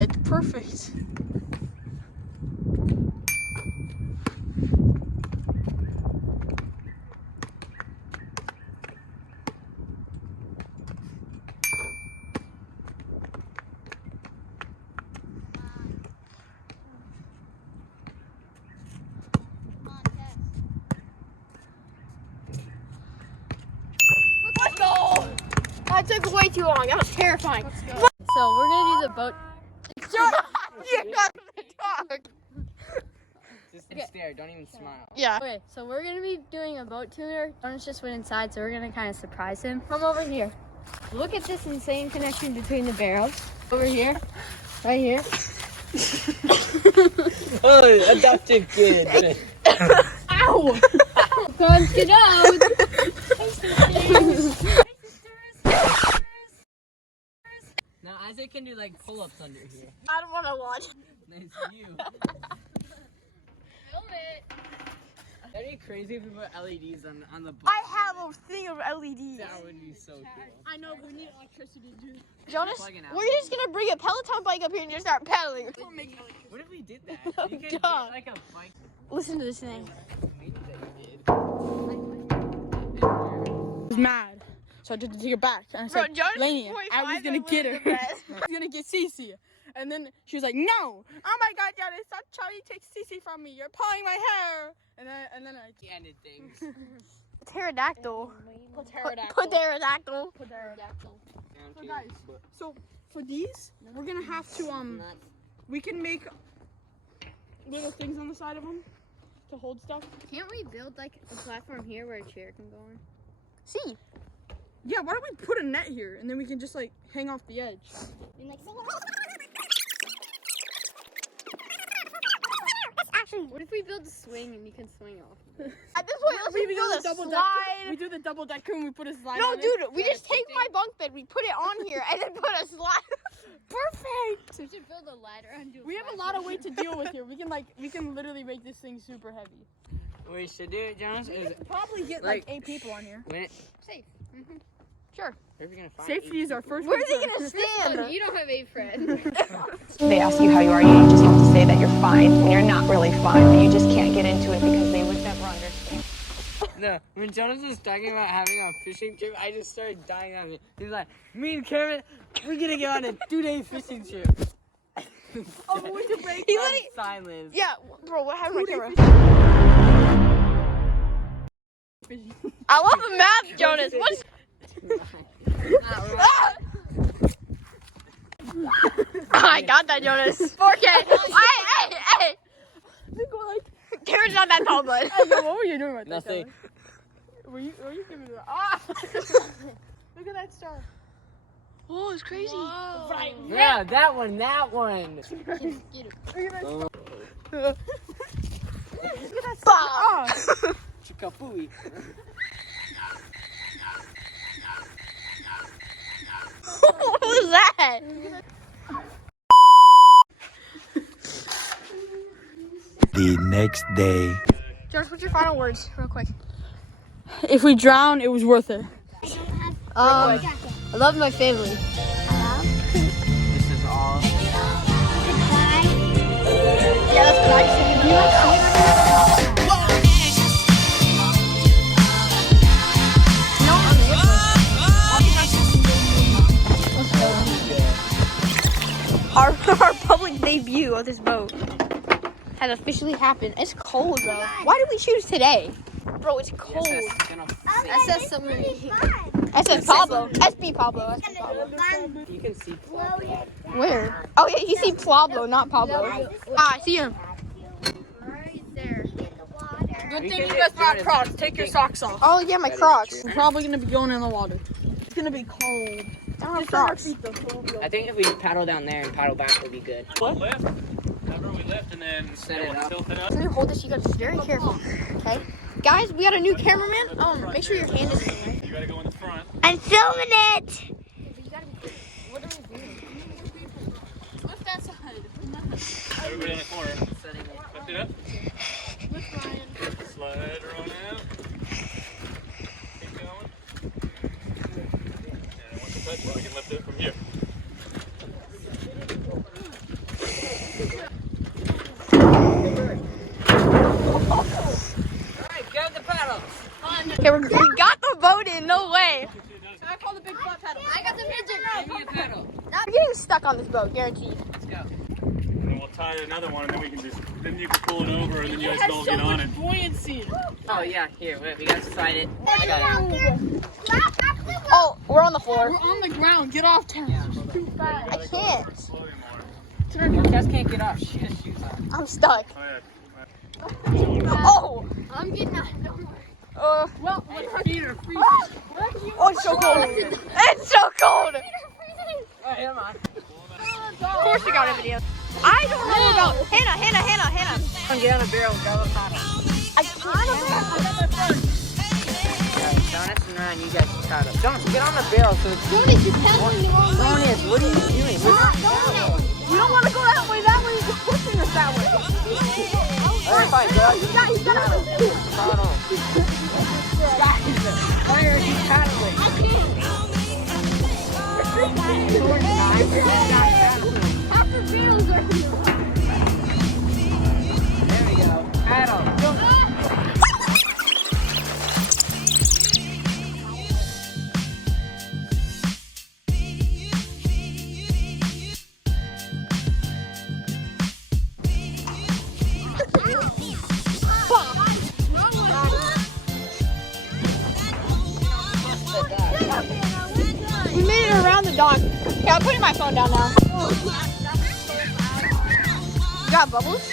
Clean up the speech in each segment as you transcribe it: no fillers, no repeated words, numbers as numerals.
It's perfect. Let's go! That took way too long. That was terrifying. So we're gonna do the boat. You're not gonna talk. Just stare, don't even smile. Yeah. Okay, so we're gonna be doing a boat tour. Jonas just went inside, so we're gonna kind of surprise him. Come over here. Look at this insane connection between the barrels. Over here, right here. Oh, adopted kid. Ow! Come get out. Now Isaac can do like pull-ups under here. I don't want to watch. Nice view. Film it. That'd be crazy if we put LEDs on the boat. I have a thing of LEDs. That would be so cool. I know, but we need electricity, dude. Just Jonas, plugging out. we're just gonna bring a Peloton bike up here and just start pedaling. What if we did that? You could get Duh. like a bike. Listen to this thing. Maybe that you did. I was mad, so I had to take her back. And I said, Lainey, I was gonna get her. I was gonna get Cece. And then she was like, no! Oh my god, Jonas, stop trying to take Cece from me. You're pulling my hair. And then I Ended things. pterodactyl. Pterodactyl. So guys, so for these, we're gonna have to we can make little things on the side of them to hold stuff. Can't we build like a platform here where a chair can go on? See. Yeah, why don't we put a net here and then we can just like hang off the edge. What if we build a swing and you can swing off? At this point, let's build a slide. We do the double decker and we put a slide No, on it. dude, we just take my bunk bed, we put it on here, and then put a slide. Perfect. We should build a ladder and do We have a lot of weight to deal with here. We can literally make this thing super heavy. What we should do, Jonas, We is could probably get like 8 people on here. when it, safe. Sure. where are we gonna find Safety is our first Where are they concern. gonna stand? You don't have 8 friends. They ask you how you are, you just have to say that you're fine when you're not really fine, but you just can't get into it because they would never understand. No, when Jonas was talking about having a fishing trip, I just started dying on it. He's like, me and Karen, we're gonna go on a 2-day fishing trip. Oh, we can break He let it. Silence. Yeah, bro, what happened to my camera? I love the map, Jonas. What's I got that, Jonas. 4K. Hey. Karen's not that tall, bud. Hey, yo, what were you doing right there? Nothing. Were you giving me that? Ah! Look at that star. Oh, it's crazy. Right. Yeah, that one. Look at that star. Bah. Ah. Chikapui. What was that? The next day. George, what's your final words, real quick? If we drown, it was worth it. I love my family. This is all. Yeah, that's nice. Our public debut of this boat has officially happened. It's cold, bro. Why did we choose today? Bro, it's cold. SS submarine. SS Pablo. SB Pablo. SB Pablo. You can see. Where? Oh, yeah, you see Pablo, not Pablo. Ah, I see him. Right there. Good We thing can you do- guys brought Jordan, Crocs. Take your socks off. Oh, yeah, my Crocs. We're probably gonna be going in the water. It's gonna be cold. I don't have Just on our Crocs. feet, though, so we'll be I think if we paddle down there and paddle back, would be good. What? lift and then Set it up. tilt it up. Can you hold this? You gotta be very careful. Okay. Guys, we got a new cameraman. Make sure your hand is in there. You gotta go in the front. I'm filming it. But you gotta be careful. What are we doing? Lift that side. Everybody in the corner. Setting it. Lift it up. Lift Ryan. Slide her on out. Keep going. And once it touches, we can lift it from here. Alright, grab the paddles. Okay, we got the boat in. No way. I call the big flat paddle. I got the midget. Give me a paddle. I'm getting stuck on this boat, guaranteed. Let's go. And then we'll tie another one, and then we can just, then you can pull it over, and then you guys can all So get on much it. buoyancy. Oh yeah, here, wait, we gotta slide it. I got it. Oh, we're on the floor. We're on the ground. Get off, Terrence. You're too fast. I can't. Slowly Your more. Tess can't get off. She has shoes on. I'm stuck. Oh, yeah. Oh. I'm getting out. Well, my feet are freezing. Oh, it's so cold. It's so cold. Alright, come on. Of course we got a video. I don't know about Hannah. Get on the barrel, grab a paddle. I can't. Donuts and Ryan, you guys can paddle. Don't get on the barrel so it's... Jonas, you're pedaling the wrong way. Donuts, what are you doing? We don't want to go that way. That way you're just pushing us that way. Alright, fine, go ahead. You got Paddle. Why are you paddling? Half the barrels are here. There we go. Paddle. We made it around the dock. Okay, I'm putting my phone down now. You got bubbles?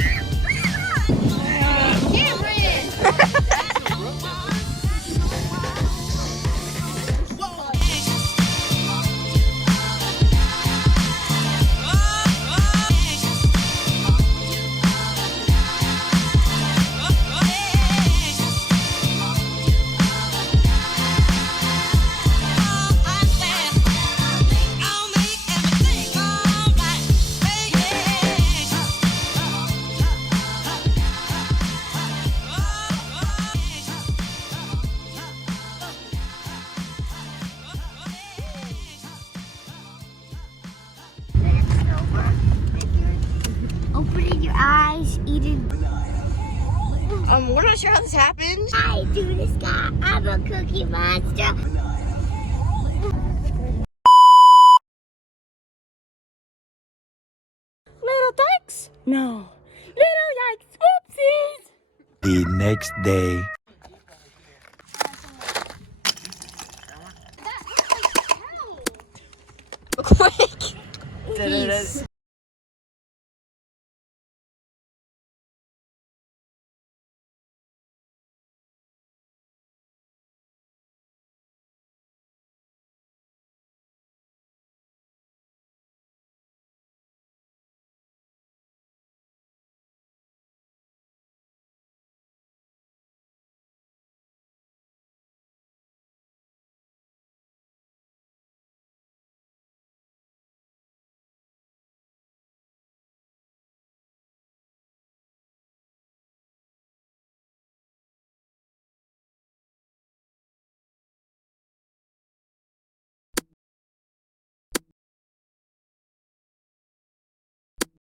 Opening your eyes, eating. We're not sure how this happened. I do this guy. I'm a cookie monster. Little ducks? No. Little yikes. Oopsies. The next day.